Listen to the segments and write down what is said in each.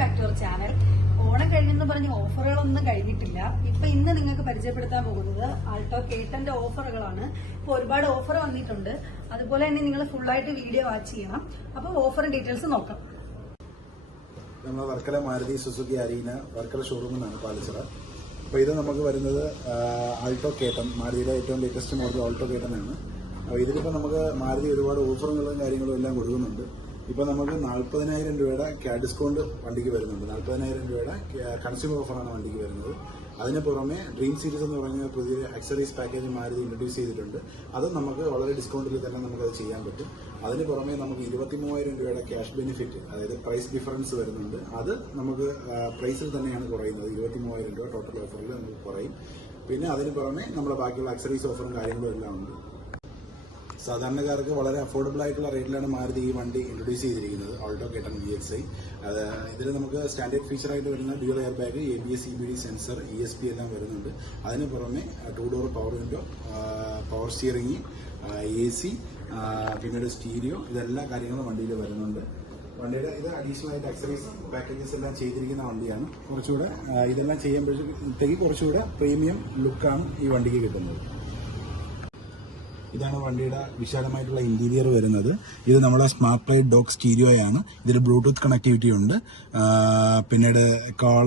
Back to our channel Onam കഴിഞ്ഞെന്ന് പറഞ്ഞ് ഓഫറുകളൊന്നും കഴിഞ്ഞിട്ടില്ല. ഇപ്പൊ ഇന്ന് നിങ്ങൾക്ക് പരിചയപ്പെടുത്താൻ പോകുന്നത് ആൾട്ടോ കേട്ടന്റെ ഓഫറുകളാണ്. ഇപ്പൊ ഒരുപാട് ഓഫർ വന്നിട്ടുണ്ട്. അതുപോലെ തന്നെ നിങ്ങൾ ഫുൾ ആയിട്ട് വീഡിയോ വാച്ച് ചെയ്യണം. അപ്പൊ ഓഫർ ഡീറ്റെയിൽസ് നോക്കാം. നമ്മൾ വർക്കല മാരുതി സുസുക്കി അരീന വർക്കല ഷോറൂമിൽ നിന്നാണ് പാലിച്ചത്. അപ്പോൾ ഇത് നമുക്ക് വരുന്നത് ആൾട്ടോ കേട്ടൻ മാരുതിയുടെ ഏറ്റവും ലേറ്റസ്റ്റ് മോഡൽ ആൾട്ടോ കേട്ടനാണ് അപ്പോൾ ഇതിലിപ്പോൾ നമുക്ക് മാരുതി ഒരുപാട് ഓഫറുകളും കാര്യങ്ങളും എല്ലാം കൊടുക്കുന്നുണ്ട്. ഇപ്പോൾ നമുക്ക് നാൽപ്പതിനായിരം രൂപയുടെ ക്യാഷ് ഡിസ്കൗണ്ട് വണ്ടിക്ക് വരുന്നുണ്ട്. നാൽപ്പതിനായിരം രൂപയുടെ കൺസ്യൂമർ ഓഫറാണ് വണ്ടിക്ക് വരുന്നത്. അതിന് പുറമെ ഡ്രീം സീരീസ് എന്ന് പറയുന്ന പുതിയ അക്സറീസ് പാക്കേജ് മാരുതി ഇൻട്രൊഡ്യൂസ് ചെയ്തിട്ടുണ്ട്. അത് നമുക്ക് വളരെ ഡിസ്കൗണ്ടിൽ തന്നെ നമുക്ക് അത് ചെയ്യാൻ പറ്റും. അതിന് പുറമെ നമുക്ക് ഇരുപത്തി മൂവായിരം രൂപയുടെ ക്യാഷ് ബെനിഫിറ്റ് അതായത് പ്രൈസ് ഡിഫറൻസ് വരുന്നുണ്ട്. അത് നമുക്ക് പ്രൈസിൽ തന്നെയാണ് കുറയുന്നത്. ഇരുപത്തി മൂവായിരം രൂപ ടോട്ടൽ ഓഫറിൽ നമുക്ക് കുറയും. പിന്നെ അതിന് പുറമെ നമ്മുടെ ബാക്കിയുള്ള അക്സറീസ് ഓഫറും കാര്യങ്ങളും എല്ലാം ഉണ്ട്. സാധാരണക്കാർക്ക് വളരെ അഫോർഡബിൾ ആയിട്ടുള്ള റേറ്റിലാണ് മാരുതി ഈ വണ്ടി ഇൻട്രൊഡ്യൂസ് ചെയ്തിരിക്കുന്നത് Alto K ten V X I ഇതിൽ നമുക്ക് സ്റ്റാൻഡേർഡ് ഫീച്ചർ ആയിട്ട് വരുന്ന dual air bag A B S E B D sensor E S P എല്ലാം വരുന്നുണ്ട്. അതിന് പുറമെ two door power window power steering A C പിന്നീട് സ്റ്റീരിയോ ഇതെല്ലാ കാര്യങ്ങളും വണ്ടിയിൽ വരുന്നുണ്ട്. വണ്ടിയുടെ ഇത് അഡീഷണൽ ആയിട്ട് അക്സറീസ് പാക്കേജസ് എല്ലാം ചെയ്തിരിക്കുന്ന വണ്ടിയാണ്. കുറച്ചുകൂടെ ഇതെല്ലാം ചെയ്യുമ്പോഴത്തേക്ക് കുറച്ചുകൂടെ പ്രീമിയം ലുക്കാണ് ഈ വണ്ടിക്ക് കിട്ടുന്നത്. ഇതാണ് വണ്ടിയുടെ വിശാലമായിട്ടുള്ള ഇന്റീരിയർ വരുന്നത്. ഇത് നമ്മുടെ സ്മാർട്ട് ഡോക്സ് ഡോക്ക് സ്റ്റീരിയോയാണ് ഇതിൽ ബ്ലൂടൂത്ത് കണക്ടിവിറ്റി ഉണ്ട്. പിന്നീട് കോൾ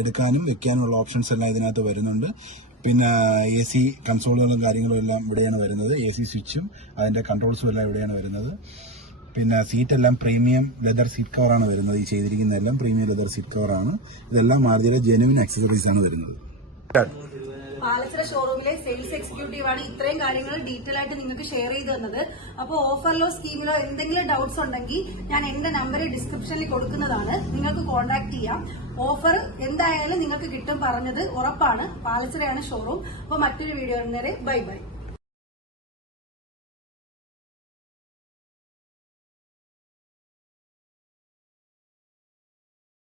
എടുക്കാനും വെക്കാനുമുള്ള ഓപ്ഷൻസ് എല്ലാം ഇതിനകത്ത് വരുന്നുണ്ട്. പിന്നെ എ സി കൺസോളുകളും കാര്യങ്ങളും എല്ലാം ഇവിടെയാണ് വരുന്നത്. എ സി സ്വിച്ചും അതിന്റെ കൺട്രോൾസും എല്ലാം ഇവിടെയാണ് വരുന്നത്. പിന്നെ സീറ്റ് എല്ലാം പ്രീമിയം ലെതർ സീറ്റ് കവറാണ് വരുന്നത്. ഈ ചെയ്തിരിക്കുന്ന എല്ലാം പ്രീമിയം ലെതർ സീറ്റ് കവറാണ് ഇതെല്ലാം മാരുതിയുടെ ജെനുവിൻ ആക്സസറീസ് ആണ് വരുന്നത്. പാലച്ചിറ ഷോറൂമിലെ സെയിൽസ് എക്സിക്യൂട്ടീവ് ആണ് ഇത്രയും കാര്യങ്ങൾ ഡീറ്റെയിൽ ആയിട്ട് നിങ്ങൾക്ക് ഷെയർ ചെയ്ത് തന്നത്. അപ്പോൾ ഓഫറിലോ സ്കീമിലോ എന്തെങ്കിലും ഡൗട്ട്സ് ഉണ്ടെങ്കിൽ ഞാൻ എന്റെ നമ്പർ ഡിസ്ക്രിപ്ഷനിൽ കൊടുക്കുന്നതാണ്. നിങ്ങൾക്ക് കോൺടാക്ട് ചെയ്യാം. ഓഫർ എന്തായാലും നിങ്ങൾക്ക് കിട്ടും പറഞ്ഞത് ഉറപ്പാണ്. പാലച്ചിറയാണ് ഷോറൂം അപ്പോൾ മറ്റൊരു വീഡിയോ വരെ ബൈ ബൈ